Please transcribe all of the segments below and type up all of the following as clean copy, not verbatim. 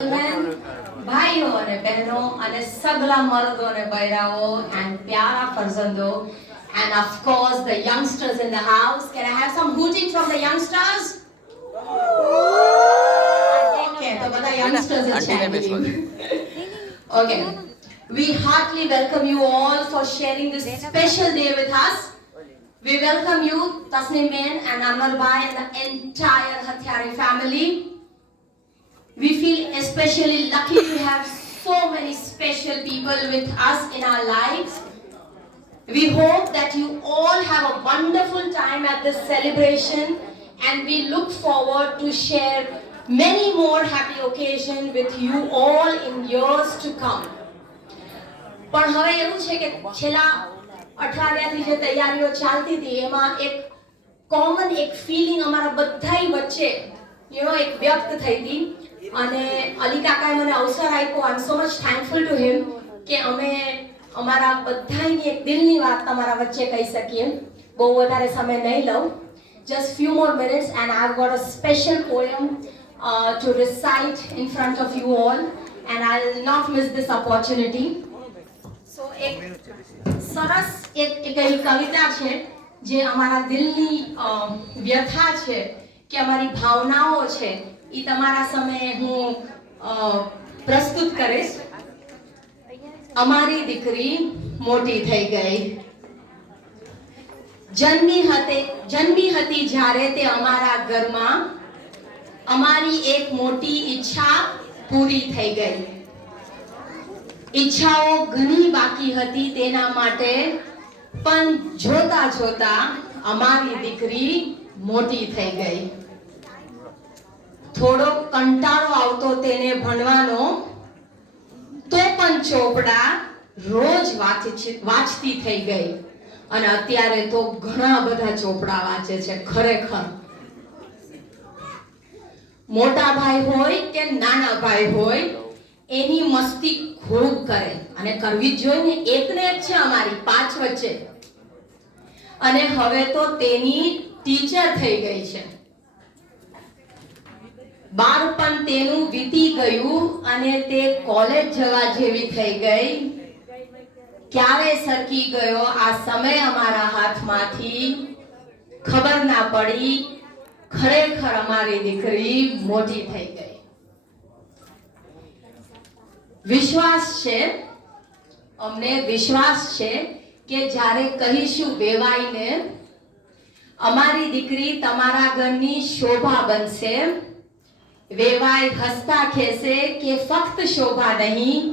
भाइयों અને બહેનો અને સગલા મર્દો અને બૈરાઓ and Pyara ફરજંદો and of course the youngsters in the house. Can I have some hooting from the youngsters? Okay, તો બધા youngsters છે. Okay. We heartily welcome you all for sharing this special day with us. We welcome you, Tasneem Ben and Amar Bhai and the entire Hathiari family. We feel especially lucky to have so many special people with us in our lives. We hope that you all have a wonderful time at this celebration and we look forward to share many more happy occasions with you all in years to come. પણ હવે એવું છે કે છેલ્લા અઠવાડિયાથી જે તૈયારીઓ ચાલતી હતી એમાં એક કોમન એક ફીલિંગ અમારા બધાય વચ્ચે એક વ્યક્ત થઈ હતી અને અલી કાકાએ મને અવસર આપ્યો. I am so much thankful to him કે અમે અમારા બધાની એક દિલની વાત તમારા વચ્ચે કહી શકીએ. બહુ વધારે સમય નહીં લઉં. Just few more minutes and I've got a special poem to recite in front of you all and I'll not miss this opportunity. So એક સરસ એક એવી કવિતા છે જે અમારા દિલની વ્યથા છે કે અમારી ભાવનાઓ છે એ તમારા સમયે હું પ્રસ્તુત કરીશ. અમારી દીકરી મોટી થઈ ગઈ. જન્મી હતી જ્યારે તે અમારા ઘરમાં અમારી એક મોટી ઈચ્છા પૂરી થઈ ગઈ. ઈચ્છાઓ ઘણી બાકી હતી તેના માટે પણ જોતા જોતા અમારી દીકરી મોટી થઈ ગઈ. થોડો કંટાળો આવતો તેને ભણવાનો તો પણ ચોપડા રોજ વાંચતી થઈ ગઈ અને અત્યારે તો ઘણા બધા ચોપડા વાંચે છે ખરેખર. મોટા ભાઈ હોય કે નાના ભાઈ હોય એની મસ્તી ખૂબ કરે અને કરવી જ જોઈએ ને. એકને એક છે અમારી 5 વચ્ચે અને હવે તો તેની ટીચર થઈ ગઈ છે. બાળપણ તેનું વીતી ગયું અને તે કોલેજ જવા જેવી થઈ ગઈ. ક્યારે સરકી ગયો આ સમય અમારા હાથમાંથી ખબર ના પડી. ખરેખર અમારી દીકરી મોટી થઈ ગઈ. અમને વિશ્વાસ છે કે જ્યારે કહીશું વેવાઈને અમારી દીકરી તમારા ઘરની શોભા બનશે. વેવાઈ હસતા કહેશે કે ફક્ત શોભા નહીં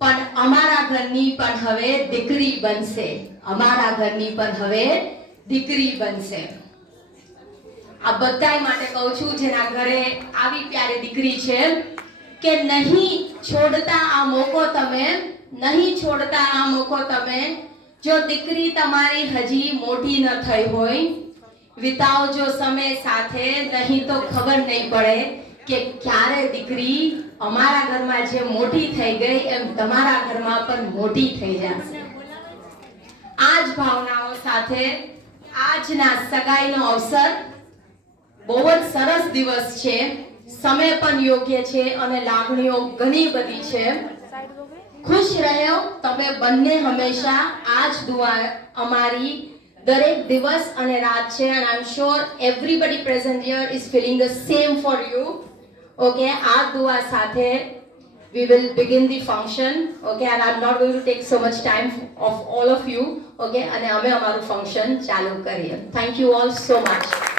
પણ અમારા ઘરની પણ હવે દીકરી બનશે. અમારા ઘરની પણ હવે દીકરી બનશે. આ બધાય માટે કહું છું જેના ઘરે આવી પ્યારી દીકરી છે કે નહીં છોડતા આ મોકો તમે, નહીં છોડતા આ મોકો તમે. જો દીકરી તમારી હજી મોટી ન થઈ હોય વિતાવજો સમય સાથે, નહીં તો ખબર નહીં પડે કે ક્યારે દીકરી અમારા ઘરમાં જે મોટી થઈ ગઈ એમ તમારા ઘરમાં પણ મોટી થઈ જશે. આ જ ભાવનાઓ સાથે આજના સગાઈનો અવસર બહુ જ સરસ દિવસ છે. સમય પણ યોગ્ય છે અને લાગણીઓ ઘણી બધી છે. ખુશ રહ્યો તમે બંને હંમેશા. આ જ દુઆ અમારી દરેક દિવસ અને રાત છે and I'm sure everybody present here is feeling the same for you. Okay, આ દુઆ સાથે we will begin the function. Okay, and I'm not going to take so much time of all of you. Okay, અને અમે અમારું function ચાલુ કરીએ. Thank you all so much.